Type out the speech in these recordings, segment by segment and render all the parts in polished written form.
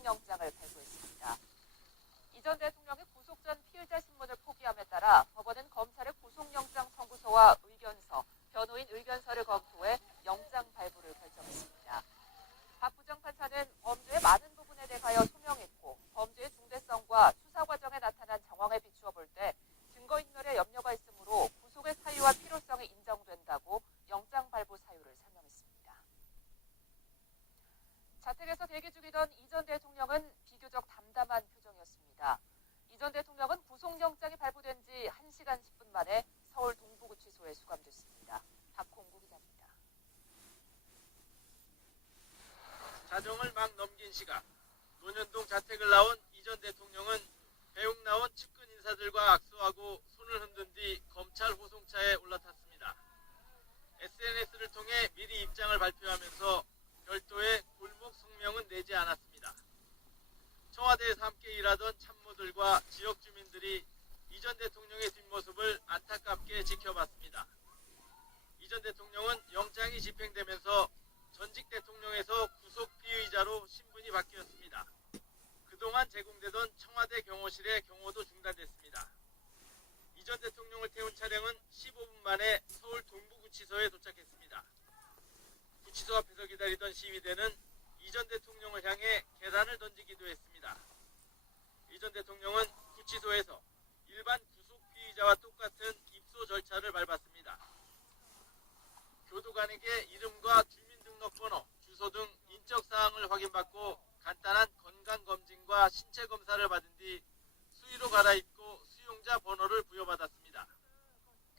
구속영장을 발부했습니다. 이 전 대통령이 구속 전 피의자 신문을 포기함에 따라 법원은 검찰의 구속영장 청구서와 의견서, 변호인 의견서를 검토해 영장 발부를 결정했습니다. 박 부장판사는 범죄의 많은 부분에 대하여 소명했고 범죄의 중대성과 수사 과정에 나타난 정황에 비추어 볼 때 증거인멸에 염려가 있으므로 구속의 사유와 필요성이 인정된다고 영장 발부 사유를 설명했습니다. 자택에서 대기 중이던 이 전 대통령은 비교적 담담한 표정이었습니다. 이 전 대통령은 구속영장이 발부된 지 1시간 10분 만에 서울 동부구치소에 수감됐습니다. 박홍구 기자입니다. 자정을 막 넘긴 시각, 논현동 자택을 나온 이 전 대통령은 배웅 나온 측근 인사들과 악수하고 손을 흔든 뒤 검찰 호송차에 올라탔습니다. SNS를 통해 미리 입장을 발표하면서 별도의 골목 성명은 내지 않았습니다. 청와대에서 함께 일하던 참모들과 지역 주민들이 이 전 대통령의 뒷모습을 안타깝게 지켜봤습니다. 이 전 대통령은 영장이 집행되면서 전직 대통령에서 구속 피의자로 신분이 바뀌었습니다. 그동안 제공되던 청와대 경호실의 경호도 중단됐습니다. 이 전 대통령을 태운 차량은 15분 만에 서울 동부구치소에 도착했습니다. 구치소 앞에서 기다리던 시위대는 이 전 대통령을 향해 계란을 던지기도 했습니다. 이 전 대통령은 구치소에서 일반 구속 피의자와 똑같은 입소 절차를 밟았습니다. 교도관에게 이름과 주민등록번호, 주소 등 인적 사항을 확인받고 간단한 건강검진과 신체 검사를 받은 뒤 수의로 갈아입고 수용자 번호를 부여받았습니다.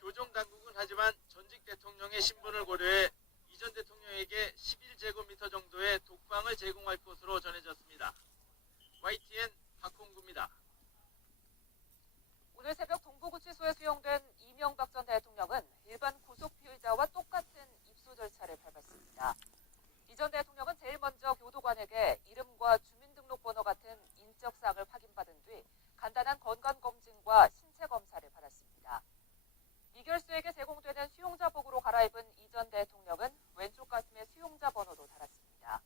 교정당국은 하지만 전직 대통령의 신분을 고려해 이 전 대통령에게 11제곱미터 정도의 독방을 제공할 것으로 전해졌습니다. YTN 박홍구입니다. 오늘 새벽 동부구치소에 수용된 이명박 전 대통령은 일반 구속 피의자와 똑같은 입소 절차를 밟았습니다. 이 전 대통령은 제일 먼저 교도관에게 이름과 주민등록번호 같은 인적사항을 확인받은 뒤 간단한 건강검진과 신체검사를 받았습니다. 이결수에게 제공되는 수용자복으로 갈아입은 이 전 대통령은 왼쪽 가슴에 수용자 번호도 달았습니다.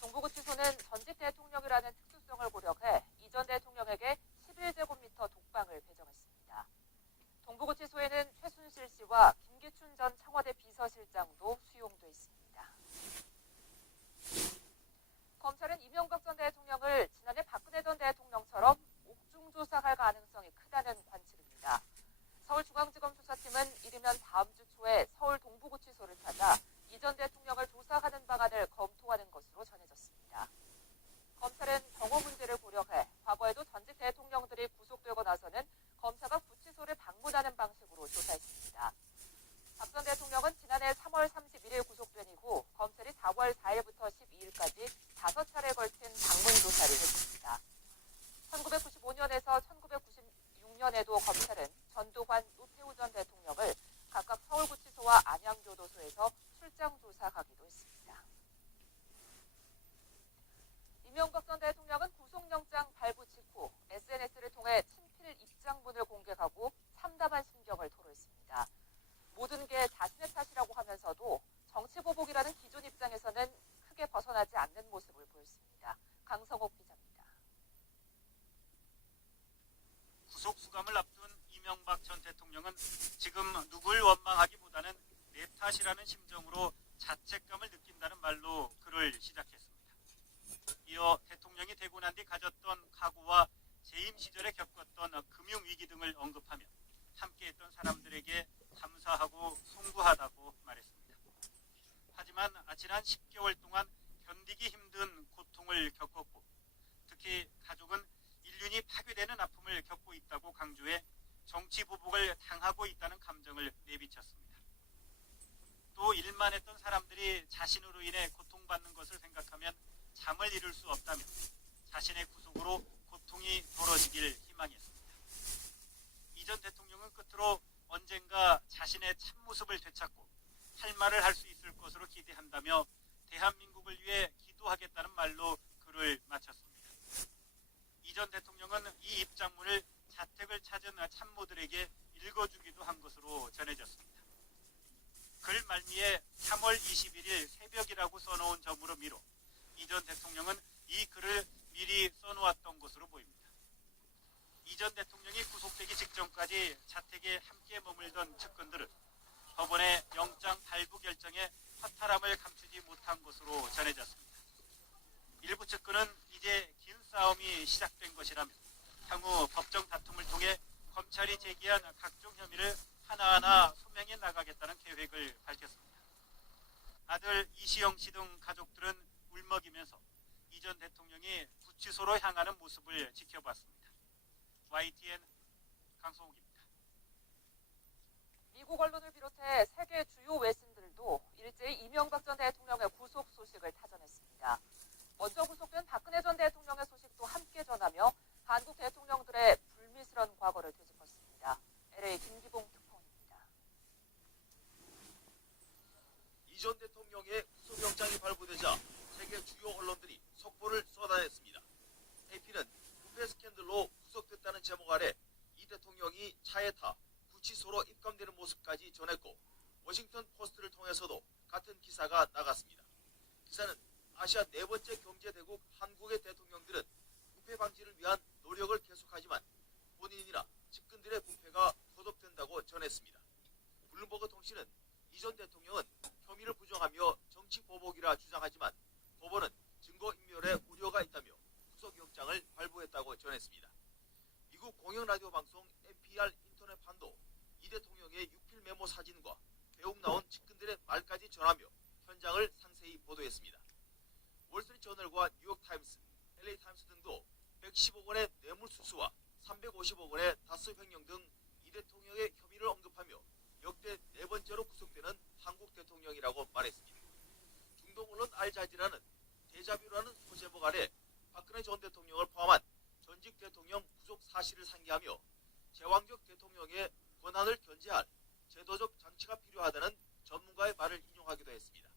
동부구치소는 전직 대통령이라는 특수성을 고려해 이 전 대통령에게 11제곱미터 독방을 배정했습니다. 동부구치소에는 최순실 씨와 김기춘 전 청와대 비서실장도 수용돼 있습니다. 검찰은 이명박 전 대통령을 지난해 박근혜 전 대통령처럼 옥중조사할 가능성이 크다는 관측입니다. 서울중앙지검 수사팀은 이르면 다음 주 초에 서울 동부구치소를 찾아 이 전 대통령을 조사하는 방안을 검토하는 것으로 전해졌습니다. 검찰은 경호 문제를 고려해 과거에도 전직 대통령들이 구속되고 나서는 검사가 구치소를 방문하는 방식으로 조사했습니다. 박 전 대통령은 지난해 3월 31일 구속된 이후 검찰이 4월 4일부터 12일까지 5차례에 걸친 방문 조사를 했습니다. 1995년에서 1996년에도 검찰은 전두환, 노태우 전 대통령을 각각 서울구치소와 안양교도소에서 출장 조사하기도 했습니다. 이명박 전 대통령은 구속영장 발부 직후 SNS를 통해 친필 입장문을 공개하고 참담한 심경을 토로했습니다. 모든 게 자신의 탓이라고 하면서도 정치보복이라는 기존 입장에서는 크게 벗어나지 않는 모습을 보였습니다. 강성옥 기자입니다. 구속 수감을 앞둔 이명박 전 대통령은 지금 누굴 원망하기보다는 내 탓이라는 심정으로 자책감을 느낀다는 말로 글을 시작했습니다. 이어 대통령이 되고 난 뒤 가졌던 각오와 재임 시절에 겪었던 금융위기 등을 언급하며 함께했던 사람들에게 감사하고 송구하다고 말했습니다. 하지만 지난 10개월 동안 견디기 힘든 고통을 겪었고 특히 가족은 인륜이 파괴되는 아픔을 겪고 있다고 강조해 정치 보복을 당하고 있다는 감정을 내비쳤습니다. 또 일만 했던 사람들이 자신으로 인해 고통받는 것을 생각하면 잠을 이룰 수 없다며 자신의 구속으로 고통이 덜어지길 희망했습니다. 이 전 대통령은 끝으로 언젠가 자신의 참모습을 되찾고 할 말을 할 수 있을 것으로 기대한다며 대한민국을 위해 기도하겠다는 말로 글을 마쳤습니다. 이 전 대통령은 이 입장문을 자택을 찾은 참모들에게 읽어주기도 한 것으로 전해졌습니다. 글 말미에 3월 21일 새벽이라고 써놓은 점으로 미뤄 이 전 대통령은 이 글을 전 대통령이 구속되기 직전까지 자택에 함께 머물던 측근들은 법원의 영장 발부 결정에 허탈함을 감추지 못한 것으로 전해졌습니다. 일부 측근은 이제 긴 싸움이 시작된 것이라며 향후 법정 다툼을 통해 검찰이 제기한 각종 혐의를 하나하나 소명해 나가겠다는 계획을 밝혔습니다. 아들 이시영 씨 등 가족들은 울먹이면서 이 전 대통령이 구치소로 향하는 모습을 지켜봤습니다. YTN 강성욱입니다. 미국 언론을 비롯해 세계 주요 외신들도 일제히 이명박 전 대통령의 구속 소식을 타전했습니다. 먼저 구속된 박근혜 전 대통령의 소식도 함께 전하며 한국 대통령들의 불미스러운 과거를 되짚었습니다. LA 김기봉 특파원입니다. 이 전 대통령의 구속영장이 발부되자 세계 주요 언론들이 속보를 쏟아냈습니다. AP는 부패 스캔들로 구속됐다는 제목 아래 이 대통령이 차에 타 구치소로 입감되는 모습까지 전했고, 워싱턴 포스트를 통해서도 같은 기사가 나갔습니다. 기사는 아시아 네 번째 경제대국 한국의 대통령들은 부패 방지를 위한 노력을 계속하지만 본인이나 측근들의 부패가 거듭된다고 전했습니다. 블룸버그 통신은 이 전 대통령은 혐의를 부정하며 정치 보복이라 주장하지만 법원은 증거인멸에 우려가 있다며 구속영장을 발부했다고 전했습니다. 미국 공영라디오 방송 NPR 인터넷판도 이 대통령의 육필 메모 사진과 배웅 나온 측근들의 말까지 전하며 현장을 상세히 보도했습니다. 월스트리트저널과 뉴욕타임스, LA타임스 등도 110억 원의 뇌물수수와 350억 원의 다스 횡령 등 이 대통령의 혐의를 언급하며 역대 네 번째로 구속되는 한국 대통령이라고 말했습니다. 중동 언론 알자지라는 데자뷰라는 소제목 아래 박근혜 전 대통령을 포함한 전직 대통령 구속 사실을 상기하며 제왕적 대통령의 권한을 견제할 제도적 장치가 필요하다는 전문가의 말을 인용하기도 했습니다.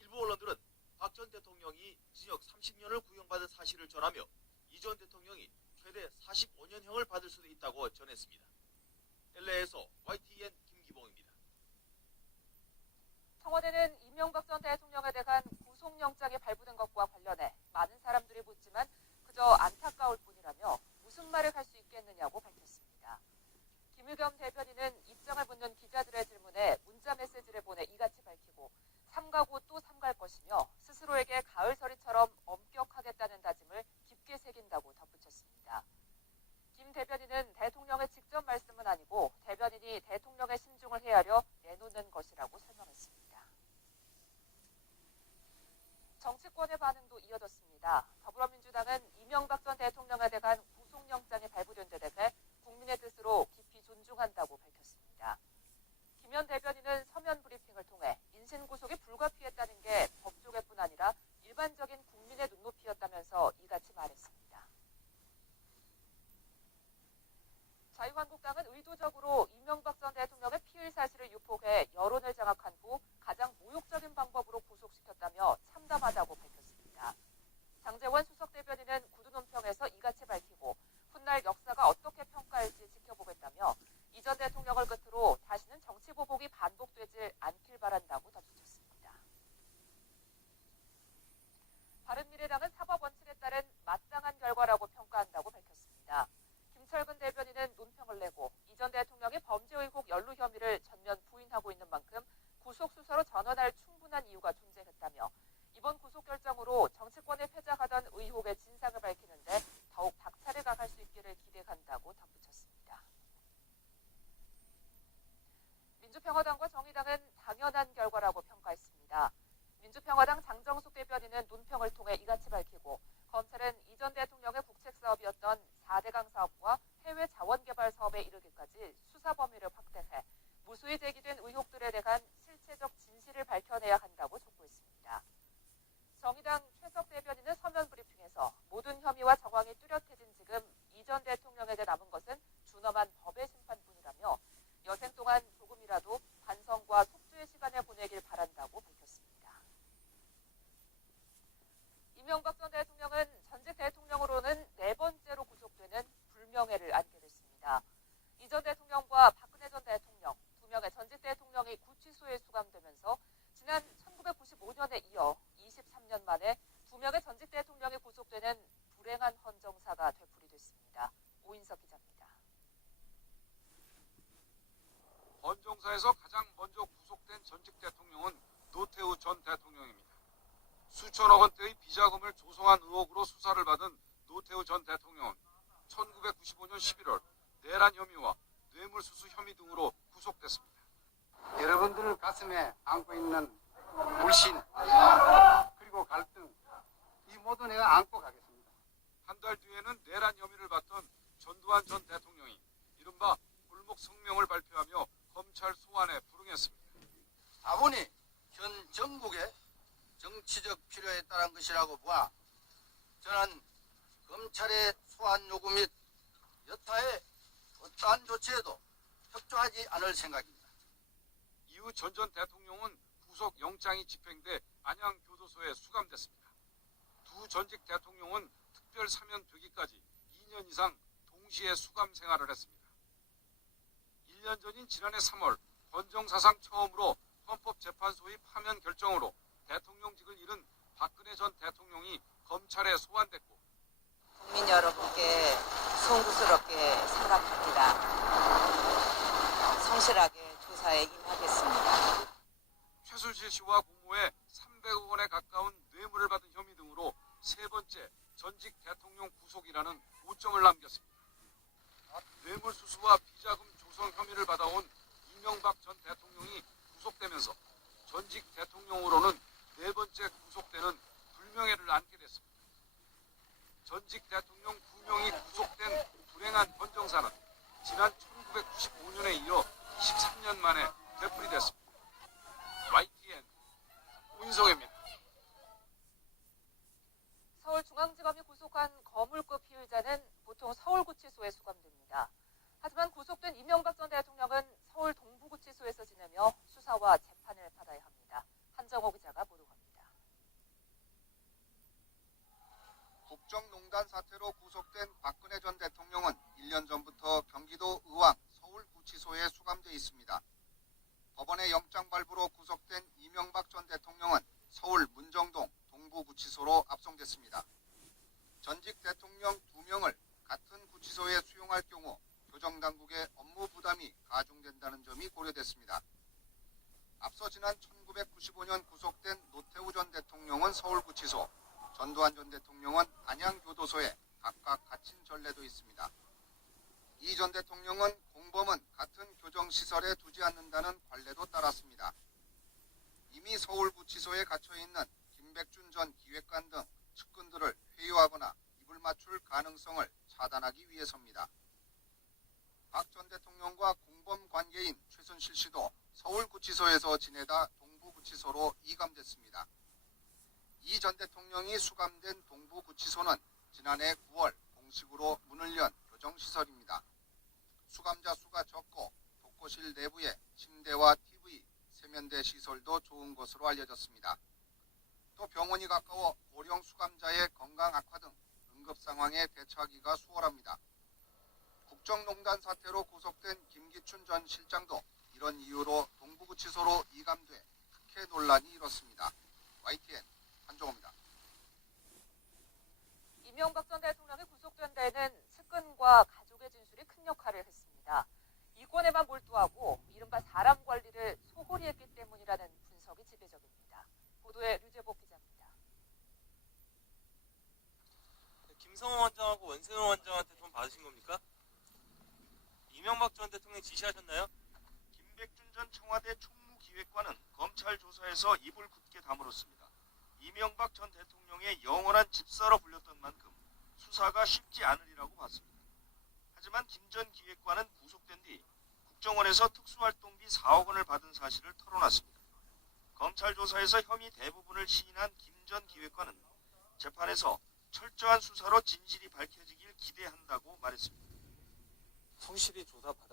일부 언론들은 박 전 대통령이 징역 30년을 구형받은 사실을 전하며 이 전 대통령이 최대 45년형을 받을 수도 있다고 전했습니다. LA에서 YTN 김기봉입니다. 청와대는 이명박 전 대통령에 대한 구속영장이 발부된 것과 관련해 많은 사람들이 묻지만 그저 안타까울 뿐이라며 무슨 말을 할 수 있겠느냐고 밝혔습니다. 김의겸 대변인은 입장을 묻는 기자들의 질문에 문자 메시지를 보내 이같이 밝히고 삼가고 또 삼갈 것이며 스스로에게 가을서리처럼 엄격하겠다는 다짐을 깊게 새긴다고 덧붙였습니다. 김 대변인은 대통령의 직접 말씀은 아니고 대변인이 대통령의 심중을 헤아려 내놓는 것이라고 설명했습니다. 정치권의 반응도 이어졌습니다. 더불어민주당은 이명박 전 대통령에 대한 구속영장이 발부된 데 대해 국민의 뜻으로 깊이 존중한다고 밝혔습니다. 김현 대변인은 서면 브리핑을 통해 인신구속이 불가피했다는 게 법조계뿐 아니라 일반적인 국민의 눈높이였다면서 이같이 말했습니다. 자유한국당은 의도적으로 이명박 전 대통령의 피의 사실을 유포해 여론을 장악한 후 가장 모욕적인 방법으로 구속시켰다며 참담하다고 밝혔습니다. 장제원 수석대변인은 구두논평에서 이같이 밝히고 훗날 역사가 어떻게 평가할지 지켜보겠다며 이 전 대통령을 끝으로 다시는 정치보복이 반복되지 않길 바란다고 덧붙였습니다. 바른미래당은 사법원칙에 따른 마땅한 결과라고 평가한다고 밝혔습니다. 김철근 대변인은 논평을 내고 이 전 대통령의 범죄 의혹 연루 혐의를 전면 부인하고 있는 만큼 구속수사로 전환할 충분한 이유가 존재했다며 이번 구속 결정으로 정치권에 회자하던 의혹의 진상을 밝히는데 더욱 박차를 가할 수 있기를 기대한다고 덧붙였습니다. 민주평화당과 정의당은 당연한 결과라고 평가했습니다. 민주평화당 장정숙 대변인은 논평을 통해 이같이 밝히고 검찰은 이 전 대통령의 국책사업이었던 4대강 사업과 해외 자원개발 사업에 이르기까지 수사 범위를 확대해 무수히 제기된 의혹들에 대한 실체적 진실을 밝혀내야 한다고 촉구했습니다. 정의당 최석 대변인은 서면 브리핑에서 모든 혐의와 정황이 뚜렷해진 지금 이 전 대통령에게 남은 것은 준엄한 법의 심판뿐이라며 여생 동안 조금이라도 반성과 속죄의 시간을 보내길 바란다고 밝혔습니다. 오인석 기자입니다. 헌정사에서 가장 먼저 구속된 전직 대통령은 노태우 전 대통령입니다. 수천억 원대의 비자금을 조성한 의혹으로 수사를 받은 노태우 전 대통령은 1995년 11월 내란 혐의와 뇌물수수 혐의 등으로 구속됐습니다. 여러분들 가슴에 안고 있는 불신 그리고 갈등 이 모두 내가 안고 가겠습니다. 한 달 뒤에는 내란 혐의를 받던 전두환 전 대통령이 이른바 골목 성명을 발표하며 검찰 소환에 불응했습니다. 다분히 현 정국의 정치적 필요에 따른 것이라고 보아 저는 검찰의 소환 요구 및 여타의 어떠한 조치에도 협조하지 않을 생각입니다. 이후 전 대통령은 구속 영장이 집행돼 안양교도소에 수감됐습니다. 두 전직 대통령은 특별 사면 되기까지 2년 이상 동시에 수감 생활을 했습니다. 1년 전인 지난해 3월 헌정사상 처음으로 헌법재판소의 파면 결정으로 대통령직을 잃은 박근혜 전 대통령이 검찰에 소환됐고 국민 여러분께 송구스럽게 생각합니다. 성실하게 조사에 임하겠습니다. 최순실 씨와 공모해 300억 원에 가까운 뇌물을 받은 혐의 등으로 세 번째 전직 대통령 구속이라는 오점을 남겼습니다. 뇌물 수수와 비자금 조성 혐의를 받아온 이명박 전 대통령이 구속되면서 전직 대통령으로는 네 번째 구속되는 불명예를 안게 됐습니다. 전직 대통령 2명이 구속된 불행한 헌정사는 지난 1995년에 이어 23년 만에 되풀이됐습니다. YTN 오인석입니다. 서울중앙지검이 구속한 거물급 피의자는 보통 서울구치소에 수감됩니다. 하지만 구속된 이명박 전 대통령은 서울 동부구치소에서 지내며 수사와 재판을 받아야 합니다. 한정호 기자가 보도합니다. 국정농단 사태로 구속된 박근혜 전 대통령은 1년 전부터 경기도 의왕 서울구치소에 수감돼 있습니다. 법원의 영장 발부로 구속된 이명박 전 대통령은 서울 문정동 동부구치소로 압송됐습니다. 전직 대통령 2명을 같은 구치소에 수용할 경우 교정당국의 업무 부담이 가중된다는 점이 고려됐습니다. 앞서 지난 1995년 구속된 노태우 전 대통령은 서울구치소, 전두환 전 대통령은 안양교도소에 각각 갇힌 전례도 있습니다. 이 전 대통령은 공범은 같은 교정시설에 두지 않는다는 관례도 따랐습니다. 이미 서울구치소에 갇혀있는 김백준 전 기획관 등 측근들을 회유하거나 입을 맞출 가능성을 차단하기 위해서입니다. 박 전 대통령과 공범 관계인 최순실 씨도 서울구치소에서 지내다 동부구치소로 이감됐습니다. 이 전 대통령이 수감된 동부구치소는 지난해 9월 공식으로 문을 연 교정시설입니다. 수감자 수가 적고 독거실 내부에 침대와 TV, 세면대 시설도 좋은 것으로 알려졌습니다. 또 병원이 가까워 고령 수감자의 건강 악화 등 응급 상황에 대처하기가 수월합니다. 국정농단 사태로 구속된 김기춘 전 실장도 이런 이유로 동부구치소로 이감돼 특혜 논란이 일었습니다. YTN 한종호입니다. 이명박 전 대통령이 구속된 데에는 측근과 가족의 진술이 큰 역할을 했습니다. 이권에만 몰두하고 이른바 사람 관리를 소홀히 했기 때문이라는 분석이 지배적입니다. 보도에 류재복 기자입니다. 김성호 원장하고 원세훈 원장한테 돈 받으신 겁니까? 이명박 전 대통령 지시하셨나요? 김백준 전 청와대 총무기획관은 검찰 조사에서 입을 굳게 다물었습니다. 이명박 전 대통령의 영원한 집사로 불렸던 만큼 수사가 쉽지 않으리라고 봤습니다. 하지만 김 전 기획관은 구속된 뒤 국정원에서 특수활동비 4억 원을 받은 사실을 털어놨습니다. 검찰 조사에서 혐의 대부분을 시인한 김 전 기획관은 재판에서 철저한 수사로 진실이 밝혀지길 기대한다고 말했습니다. 성실히 조사받아